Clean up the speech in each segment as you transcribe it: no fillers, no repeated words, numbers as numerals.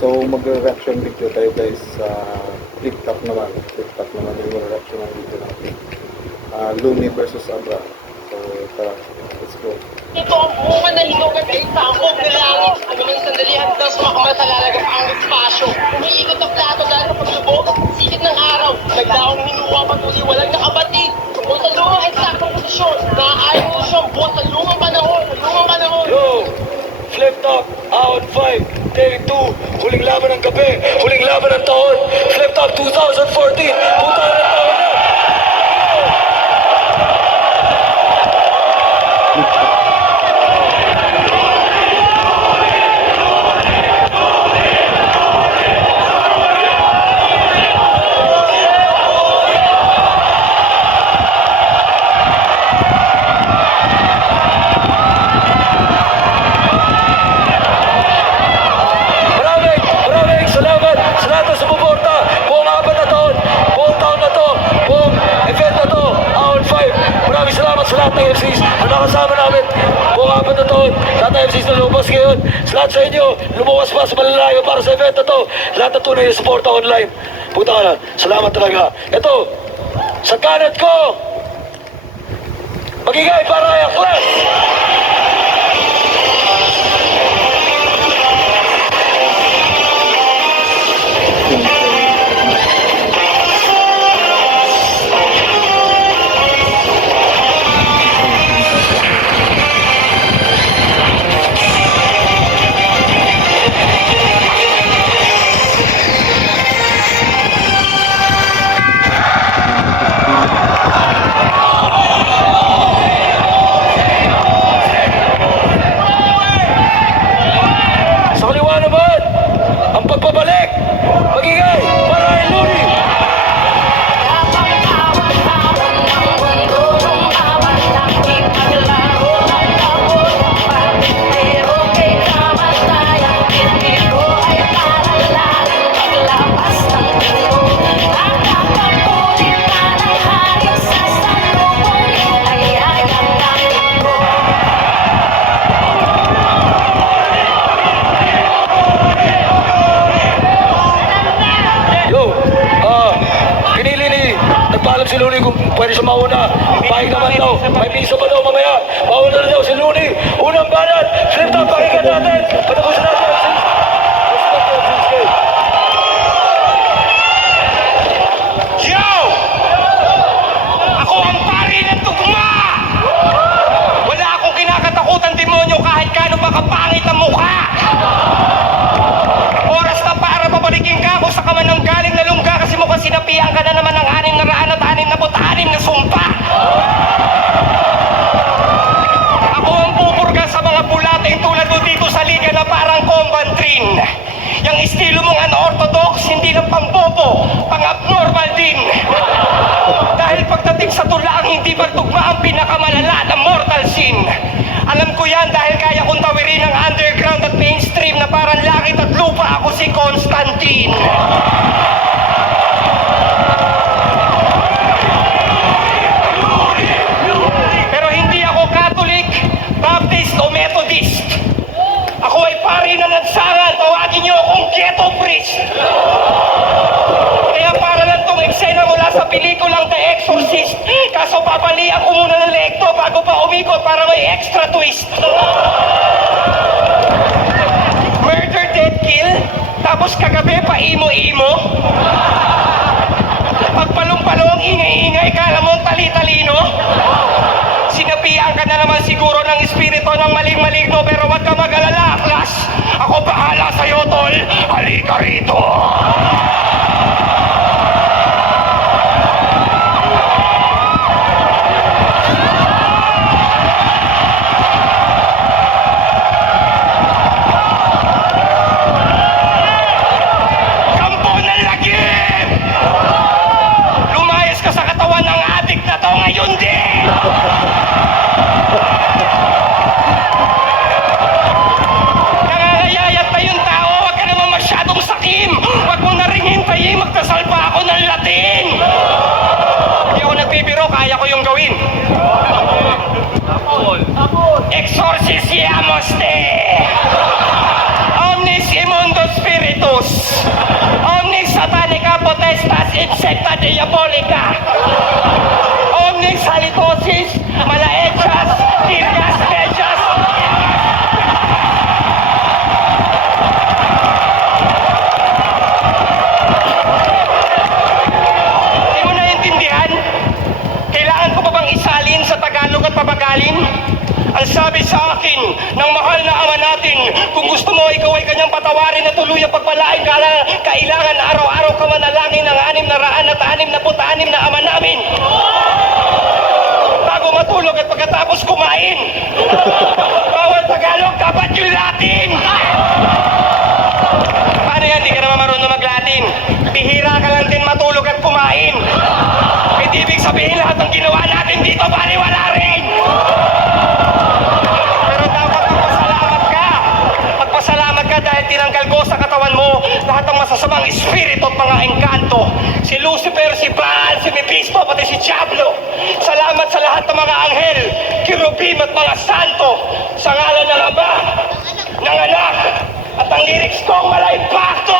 So mag-reaction video tayo guys sa flip-top naman. Flip-top naman yung reaction ng video natin. Lumi versus Abra. So tara, let's go. Ito ang bunga na hinugan ay tambok na langit. Ano man sandalihan ng sumakamay talalagap ang espasyo. Umiikot ang plato dahil sa paglubog, sikit ng araw. Nagdaong hinuwa patuloy walang nakabatid. Tungkol sa lumang ay saktong posisyon. Naaayon mo siyang buwan sa lumang panahon. Yo! Flip top, out 5, take 2, huling laban ng gabi, huling laban ng taon, Flip top 2014, puta ng taon na! Lahat ng FCs na nakasama namin buong apat na taon, lahat ng FCs na lumabas ngayon, sa lahat sa inyo lumuwas pa sa malalayo para sa event na to, lahat na tunay na suporta online, puta ka na, salamat talaga. Ito, sa kanan ko magigay para kay Aklas. Pagbabalik, magigay para kay Luri. Nagpaalam si Luni kung pwede siya mauna. Pahig naman daw. May piso pa daw mamaya. Mauna na daw si Luni. Unang banat. Flip top, pakinggan natin. Patapusin natin. Yo! Ako ang pari ng tugma! Wala akong kinakatakutan demonyo kahit kano pa kapangit ang mukha! Oras na para babalikin ka kung sa kamanang galing na lungga kasi mukhang sinapian ka na naman ng 666 na sumpa! Ako ang pupurga sa mga bulating tulad mo dito sa liga na parang Combantrin. Yang estilo mong unorthodox, hindi lang pambobo, pang-abnormal din. Dahil pagdating sa tulang, hindi magtugma ang pinakamalala na mortal sin. Alam ko yan dahil kaya kong tawirin ang underground at mainstream na parang langit at lupa. Ako si Constantine. Pero hindi ako Catholic, Baptist o Methodist. Ako ay pari na lansangan. Tawagin niyo akong ghetto priest. Kaya para lang itong eksena mula sa pelikulang The Exorcist. Kaso papalian ko muna ng lekto bago pa umikot para may extra twist. Murder, death, kill. Tapos kagabi pa imo-imo. Pagpalong-palong, ingay-ingay, kala mong tali-talino. Sinapian ka na naman siguro ng espiritu ng maling-maligno, pero wag ka mag-alala, Aklas. Ako bahala sa'yo, tol. Halika rito. Kampo ng lagim! Lumayas ka sa katawan ng adik na to ngayon din! Nangangayayat na yung tao, wag ka naman masyadong sakim. Wag mo na rin hintayin, magdasal pa ako ng Latin. Hindi ako nagbibiro, kaya ko yung gawin. Exorcisiamos te! Omnis immundo spiritus! Secta Diabolica, Omnis Halitosis, Malaechas, Tirgas, Mechas. Hindi mo naiintindihan? Kailangan ko pa bang isalin sa Tagalog at pabagalin? Ang sabi sa akin ng mahal na ama natin, kung gusto mo ikaw ay kanyang patawarin at tuluyang pagpalain, kailangan araw-araw ka manalangin ng 666 na ama namin. Bago matulog at pagkatapos kumain. Bawal Tagalog, dapat yung Latin. Paano yan? Di ka naman marunong mag-Latin. Bihira ka lang din matulog at kumain. Hindi ibig sabihin lahat ng ginawa natin dito baliwala rin. Pero dapat magpasalamat ka dahil tinanggal ko sa katawan mo lahat ng masasamang espiritu at mga engkanto. Si Lucifer, si Baal, si Mephisto, pati si Diablo. Salamat sa lahat ng mga anghel, kirubim at mga santo. Sa ngalan ng Ama, ng Anak, at ang lyrics kong malaimpakto.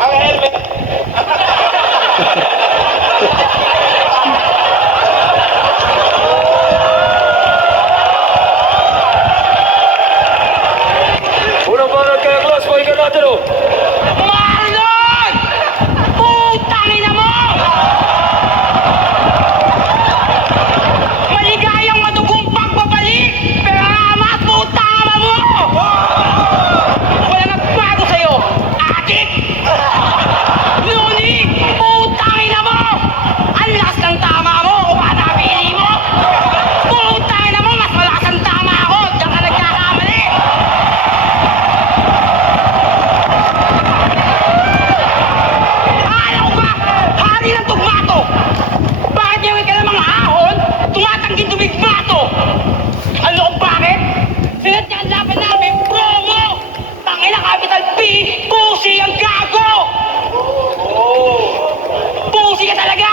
Ang helmet. Unang banat kaya class, pakinggan natin oh. Marlon! Putang ina mo! Maligayang madugong pagbabalik! Pero ama, putang ama mo! Wala nagbago sa'yo! Adik! Luni! Putang ina mo! Ang lakas ng tama mo! Kung ba napili mo? Putang ina mo! Mas malakas ang tama ako! Diyan ka nagkakamali! Ayaw ba? Hari ng tugmato! Bakit niya ka ng mga ahon? Tumatangging tumigmato! Ano kung bakit? Sinat niya ang laban namin, promo! Tangina capital P! Pusi ang gago! Pusi ka talaga!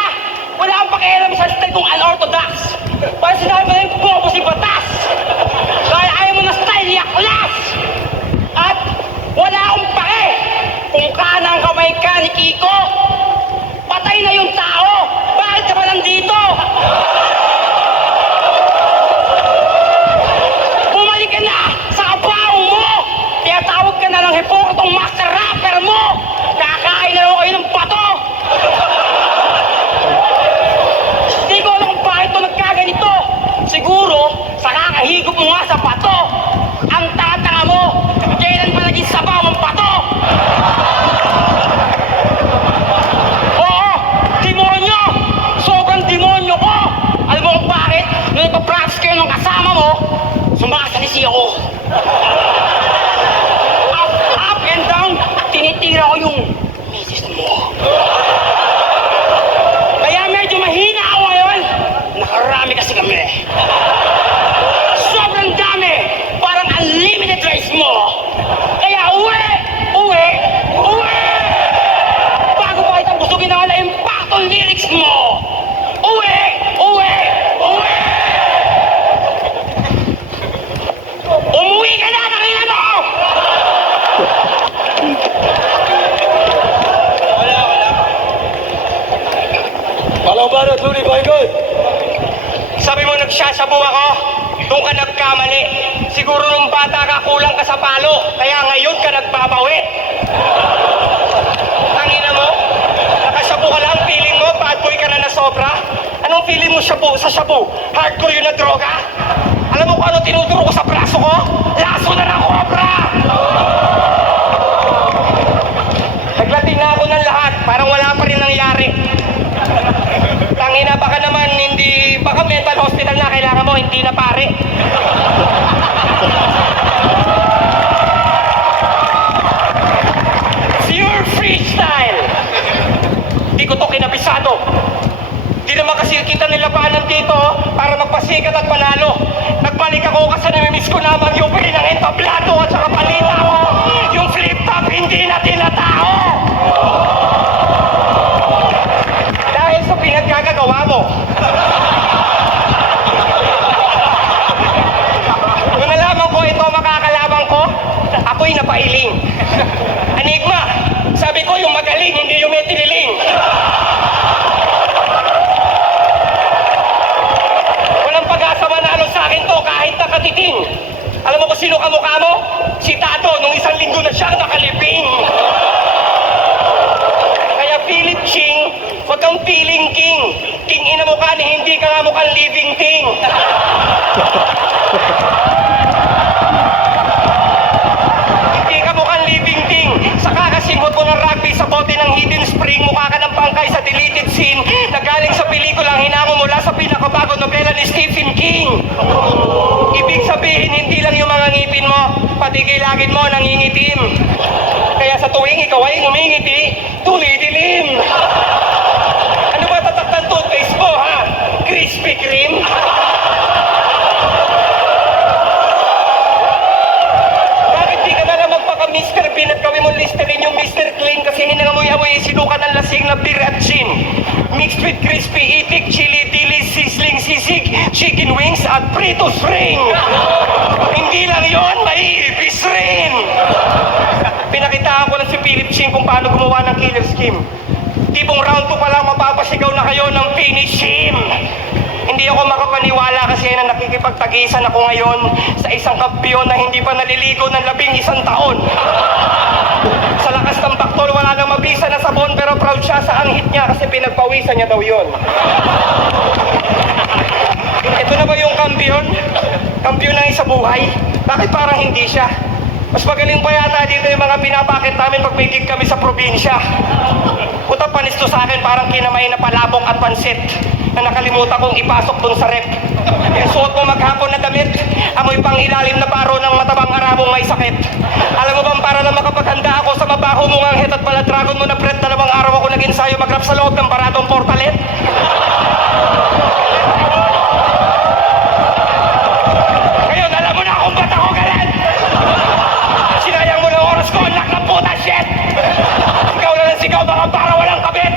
Wala kang pakialam sa style kong unorthodox! Para sinabi mo na yung bobo si Batas! Dahil ayaw mo na style niya class! At wala akong pake kung kanang kamay ka ni Kiko. Patay na yung tao. Bakit ka ba nandito? Bumalik ka na sa kabaong mo. Tinatawag ka na ng reportong master rapper mo. Kakain na kayo ng bato. Hindi ko alam kung bakit ito nagkaganito. Siguro sa kakahigop mo nga sa bato. Ang tanga-tanga mo. Kailan pa naging sabaw ang bato? Oo, demonyo! Sobrang demonyo ko! Alam mo kung bakit? Nung ipapractice kayo ng kasama mo, sumasalisi ako. Up and down, tinitira ko yung misis mo. Kaya medyo mahina ako ngayon. Nakarami kasi kami. Sobrang dami! Parang unlimited rice mo! Kaya uwi! Uwi! Uwi! Bago pa kitang busugin ang impactong lyrics mo! Uwi! Uwi! Uwi! Umuwi ka na! Nakina mo! Palang banat, Luni, pakinggan. Sabi mo nagsasabu ako, doon ka nagkamali. Siguro nung bata ka kulang ka sa palo, kaya ngayon ka nagbabawi. Tangina mo, nakasabu ka lang, feeling mo, bad boy ka na na sobra. Anong feeling mo sa shabu? Hardcore yun na droga? Alam mo kung ano tinuturo ko sa braso ko? Laso na ng cobra! Naglating na ako ng lahat, parang wala pa rin nangyari. Tangina, baka naman hindi, baka mental hospital na kailangan mo, hindi na pare. Pure freestyle! Di ko to kinabisado. Di naman kasi kita nilabanan dito para magpasikat at panalo. Nagbalik ako kasi namimiss ko naman yung pili ng entablado at saka palita ko. Yung flip top hindi na tinatao. Dahil sa pinaggagawa mo. Nung nalaman ko ito makakalaban ko, ako'y napailing. Enigma, sabi ko yung magaling, hindi yung may tiniling. Walang pag-asa manalo sa akin to kahit nakatiting. Alam mo kung sino kamukha mo? Si Tato, nung 1 linggo na siyang nakaliping. Kaya Philip Ching, huwag kang feeling king. King ina mo ka ni hindi ka nga mukhang living thing. Hindi ka mukhang living thing. Sa kakasimot mo ng rugby sa bote ng hidden spring, mukha ka ng pangkay sa deleted scene na galing sa pelikulang hinango mula sa pinakabagong nobela ni Stephen King. Ibig sabihin, hindi lang yung mga ngipin mo, pati kilagin mo nangingitim. Kaya sa tuwing ikaw ay ngumingiti, tulidilim. Ano ba tatak ng toothpaste mo, ha? Krispy Kreme? Bakit di ka na lang magpaka-Mr. Bean at gawin mo Listerine yung Mr. Clean kasi hinangamoy amoy isinukan ng lasing na beer at gin. Mixed with crispy itik, chili, dili, sizzling, sisig, chicken wings at prito spring. Hindi lang yon, may ibis rin. Pinakitaan ko lang si Philip Ching kung paano gumawa ng killer scheme. Tipong round 2 pa lang mapapasigaw na kayo ng finish him. Hindi ako makapaniwala kasi na nakikipagtagisan ako ngayon sa isang kampiyon na hindi pa naliligo ng 11 taon. Sa lakas ng baktol, wala nang mabisa na sabon pero proud siya sa anghit niya kasi pinagpawisan niya daw yun. Ito na ba yung kampiyon? Kampiyon ng isa buhay? Bakit parang hindi siya? Mas magaling pa yata dito yung mga pinapakit namin pag may gig kami sa probinsya. Puta panis to sa akin parang kinamay na palabok at pansit na nakalimutan kong ipasok dun sa rep. Yung suot mo maghapon na damit, amoy pang ilalim na paro ng matabang arabong may sakit. Alam mo bang para lang makapaghanda ako sa mabaho mong anghit at pala dragon mo na Fred, 2 araw ako nag-ensayo mag-rap sa loob ng baratong portalet. Ngayon, alam mo na kung ba't ako galit. Sinayang mo ng oras ko, anak ng puta, shit! Ikaw na lang sigaw, baka para walang kabit.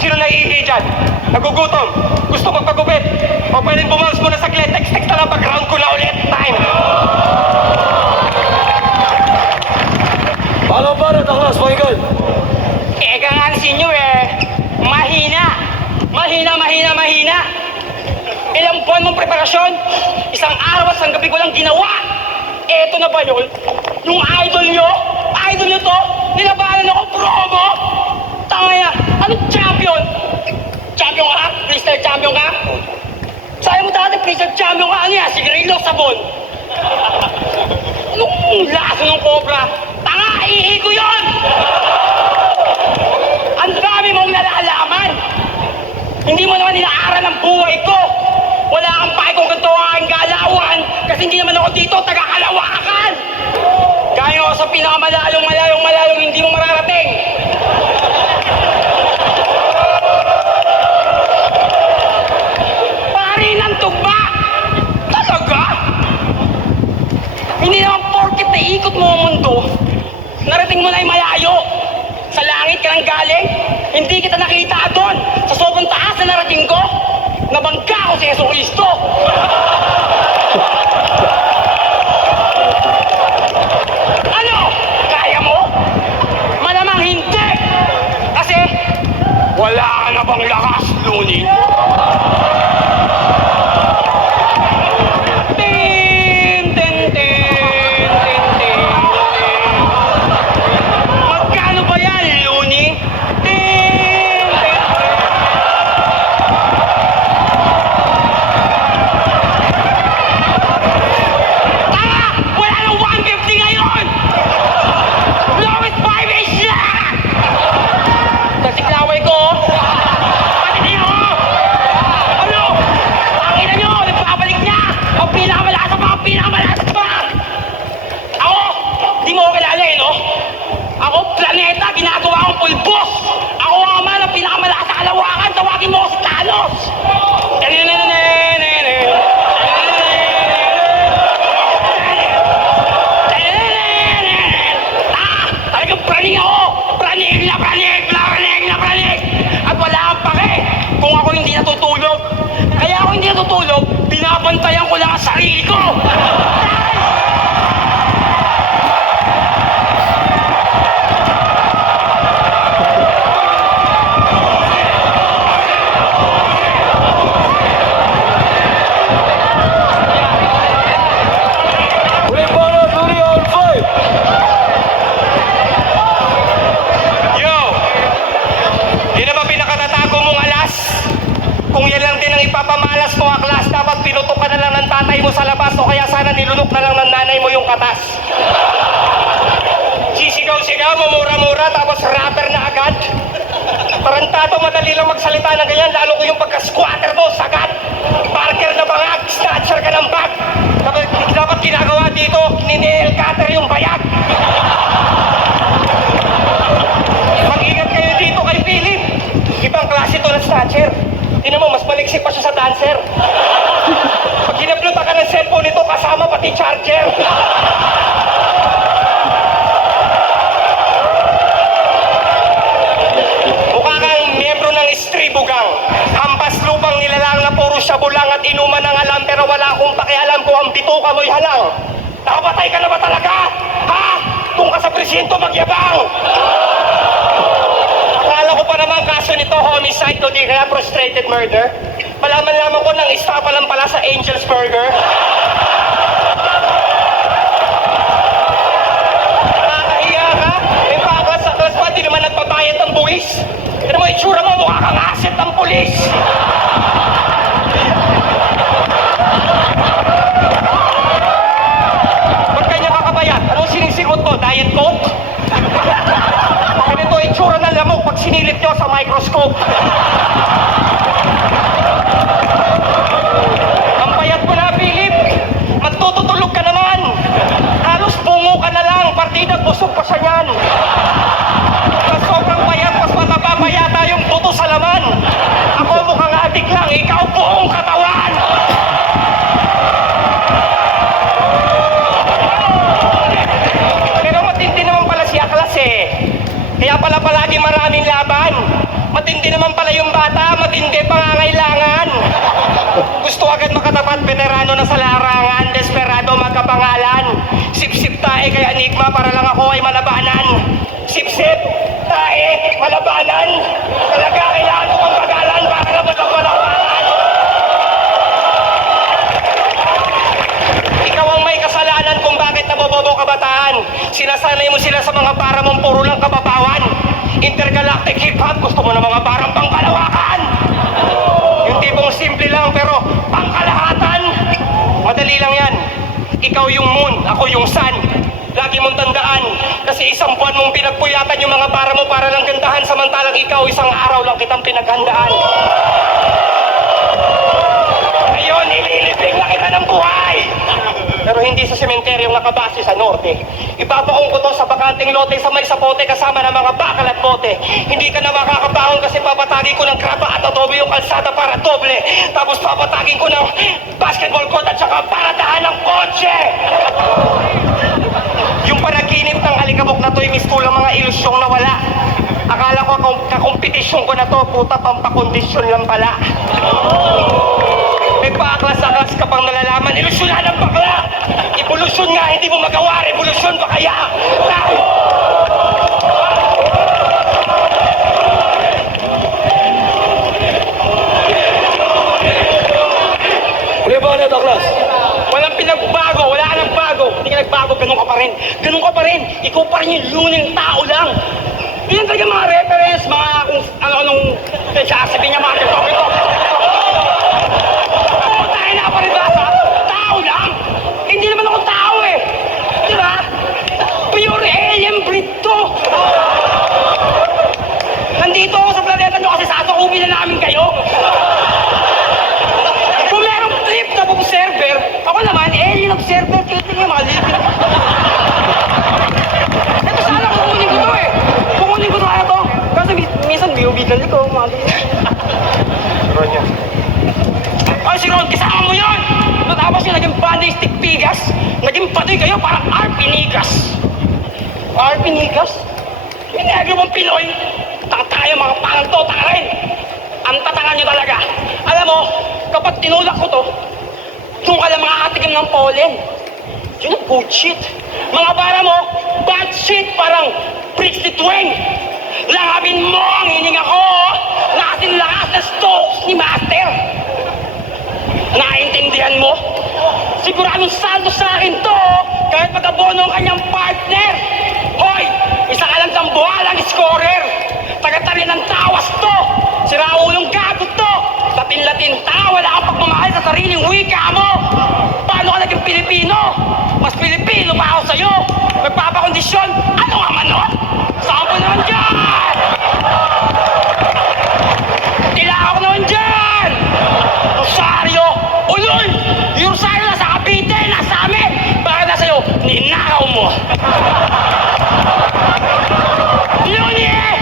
Sino naiihi dyan? Nagugutom? Gusto magpagupit? O pwedeng bumawas muna sa saglit, text na lang background ko na ulit. Time! Paano ba na taklas, Michael? Eka nga si inyo mahina. Mahina. Ilang buwan mong preparasyon, 1 araw at 1 gabi ko lang ginawa. Eto na ba yun? Yung idol nyo to, nilabanan ako promo. Tangaya, anong champion? Champion ka? Freestyle champion ka? Sayang mo dati, freestyle champion ka. Ano yan? Sigarilyo, sabon. Anong laso ng cobra? Tanga, ihi ko yun! Ang dami mong nalalaman. Hindi mo naman inaaral ang buhay ko. Wala kang pake kung ganito ang aking galawan kasi hindi naman ako dito taga-Kalawakan. Gaya ako sa pinakamalayong hindi mo mararating. Pari ng tugma! Talaga? Hindi naman porket na ikot mo ang mundo, narating mo na yung malayo. Sa langit ka nang galing, hindi kita nakita doon. Sa sobrang taas na narating ko, nabangga ako si Jesucristo. Ano? Kaya mo? Malamang hindi. Kasi, wala ka na bang lakas, Looney? Magkano ba yan, Looney? natutulog, binabantayan ko lang ang sarili ko! Ulit bola, Tony on 5. Yo! Di na ba pinakatatago mong alas? Kung yan lang din ang ipapamalas mo, aklas, dapat pinutok ka na lang ng tatay mo sa labas o kaya sana nilunok na lang ng nanay mo yung katas. Sisigaw-sigaw, mamura-mura, tapos rapper na agad. Tarantado, madali lang magsalita na ganyan, lalo ko yung pagka-squatter mo, sagat. Parker na bangag, snatcher ka ng bag. Dapat ginagawa dito, ninil cutter yung bayag. Mag-ingat kayo dito kay Philip. Ibang klase to ng snatcher. Tingnan mo, mas maliksik pa siya sa dancer. Pag hinapluta ka ng cellphone nito, kasama pati charger. Mukha kang miyembro ng istribugang. Hampas lupang nilalang na puro syabulang at inuman ng alam, pero wala akong pakialam kung ang bituka mo'y halang. Nakapatay ka na ba talaga? Ha? Kung ka sa presinto magyabang. Akala ko pa naman kaso nito homicide o di kaya frustrated murder. Malaman-laman ko ng estafa lang pala sa Angel's Burger. Nakakahiya ka? May paklas sa klas pa, di naman nagbabayad ng buwis. Pero mo itsura mo, mukha kang asset ng pulis. Ba't kanya kakabayat? Anong sinisigot mo? Diet Coke? Ganito itsura ng lamok pag sinilip nyo sa microscope. Ang payat mo na, Philip. Magtututulog ka naman. Halos bungo ka na lang. Partida, busog pa siya niyan. Mas sobrang payat, mas mataba pa yata yung buto sa laman. Ako mukhang adik lang, ikaw buong katawan. Pero matindi naman pala si Aklas eh. Kaya pala palagi maraming laban. Matindi naman pala yung bata, matindi pangangailangan. Gusto agad makatapat, veterano na sa larangan, desperado magkapangalan. Sip-sip tae kaya enigma para lang ako ay malabanan. Sip-sip tae, malabanan. Talaga kailangan ko pang pagalan para labas ang malabanan. Ikaw ang may kasalanan kung bakit nabobobo kabataan. Sinasanay mo sila sa mga para mong puro lang kababawan. Intergalactic hip-hop, gusto mo na mga parang pangkalawakan. Yung tipong simple lang pero pangkalahatan. Madali lang yan. Ikaw yung moon, ako yung sun. Lagi mong tandaan, kasi isang buwan mong pinagpuyatan yung mga para mo para lang gandahan, samantalang ikaw isang araw lang kitang pinaghandaan. Ngayon, ililibing na kita ng buhay. Pero hindi sa sementeryong nakabase sa norte. Ibabaong ko to sa bakanting lote sa may sapote kasama ng mga bakal at bote. Hindi ka na makakabaon kasi papatagin ko ng kraba at adobe yung kalsada para doble. Tapos papatagin ko ng basketball court at saka paradahan ng kotse. Yung panaginip ng alikabok na to'y miss ko lang mga ilusyong nawala. Akala ko kakompetisyon ko na to, puta pampakondisyon lang pala. May paaklas-aklas ka pang nalalaman, ilusyonan ng bakla! Evolusyon nga, hindi mo magawa, revolusyon ba kaya? Ulit bola, Douglas. Walang pinagbago, wala ka nagbago. Hindi ka nagbago, ganun ka pa rin. Ganun ka pa rin, ikaw pa rin yung lunang tao lang. Yun talaga mga reference, mga kung ano-anong sasabihin niya, mga ito. Tayo na pa rin ba? Tao lang! Hindi naman ako tao eh! Di ba? Pure alien breed to! Nandito ako sa planeta nyo kasi sasakupin na namin kayo! Kung merong trip na observer, ako naman, alien observer, kita nga mga living. Ito sana kukunin ko to eh! Kukunin ko to kaya to! Kasi minsan biubigan ko, mga living. Ay, si Ron, kasama mo yun! Matapos yung naging banday stick pigas, naging patoy kayo parang Arpinigas. Arpinigas? Yung negro mong Pinoy, tayo mga pangang to, taka rin. Ang tatangan nyo talaga. Alam mo, kapag tinulak ko to, doon ka lang makakatigam ng pollen. Yun ang good shit. Mga para mo, bad shit, parang bricks ni Dwayne. Langabin mo ang hininga ko na kasing lakas na Stokes ni Master. Naintindihan mo? Siguradong saldo sa akin to kahit magabono ang kanyang partner. Hoy, isa ka lang sambuhalang scorer. Taga-tari ng tawas to. Siraulong gago to. Latin-latin ta, wala kang pagmamahal sa sariling wika mo. Paano ka naging Pilipino? Mas Pilipino pa ako sa'yo. Nagpapakondisyon, ano nga manot? Saan po naman dyan? Tila ako naman dyan! Rosario! Uloy! Yung Rosario nasa Cavite, nasa amin! Bakit nasa iyo? Ninakaw mo! Luni eh!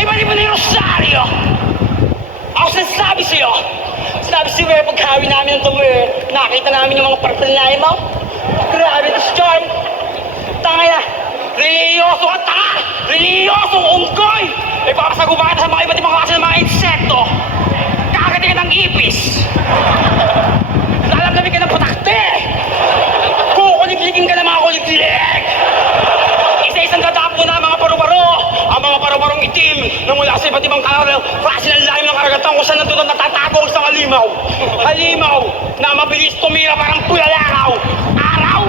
Iba mo na yung Rosario! Ako sinasabi sa'yo! Sinabi sa'yo eh, paghawi namin ng tumo eh, nakita namin yung mga partanay mo. Grabe to John! Tangay na! Religyoso ka tanga! Religyosong unggoy! Ipapasaguba kita sa mga iba't ibang klase ng mga insekto! Kakating ka ng ipis! Lalamlamin ka ng patakte! Kukuligligin ka ng mga kuliglig! Isa-isang tatapo na ang mga paru-paro! Ang mga paru-parong itim na mula sa iba't ibang klase ng lalim ng karagatan kung saan nandun natatagong sa halimaw! Halimaw na mabilis tumira parang pulalakaw! Araw!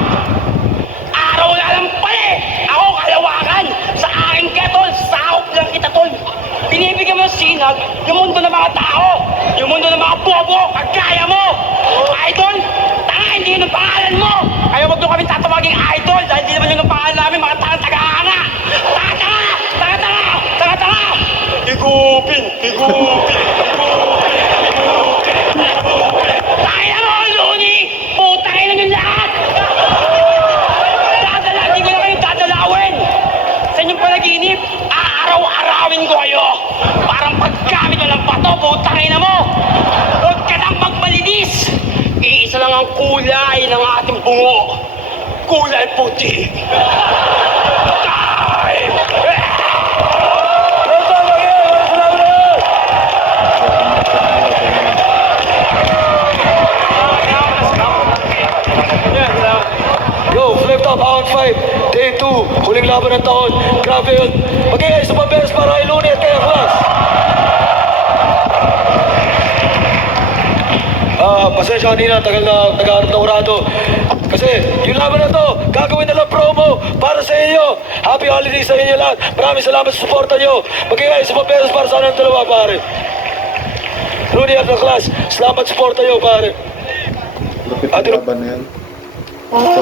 Araw na lang pala eh! Ako kalawakan! Sa aking ketol, sakop lang kita tol! Binibigyan mo ng sinag yung mundo ng mga tao! Yung mundo ng mga bobo, kagaya mo! Idol! Tanga, hindi yun ang pangalan mo! Kaya wag nyo kami tatawaging idol dahil hindi naman yun ang pangalan namin, mga taga-taga-anga! Taga-taga! Taga-taga! Taga-taga! Higupin! Higupin! Tayo mo, Luni! Putangin na yung lahat! Hindi ko na kayo dadalawin! Sa inyong panaginip, aaraw-arawin ko kayo! Parang paggamit mo ng bato, putangin na mo! Huwag ka nang magbalinis! Iisa lang ang kulay ng ating bungo. Kulay puti. Time! Yo, flip top, round 5, day 2, huling laban ng taon. Grabe yun. Mag-ingay sa pamberes para kay Luni at kay Aklas. Pasensya kanina, tagal na nag-aarap na urado. Kasi yung laban na to, gagawin na lang promo para sa inyo. Happy holidays sa inyo lahat. Maraming salamat sa suporta nyo. Mag-ingay sa pamberes para sa anong dalawa, pare. Luni at Aklas, salamat sa suporta nyo, pare. Lupit ang laban na yan. So,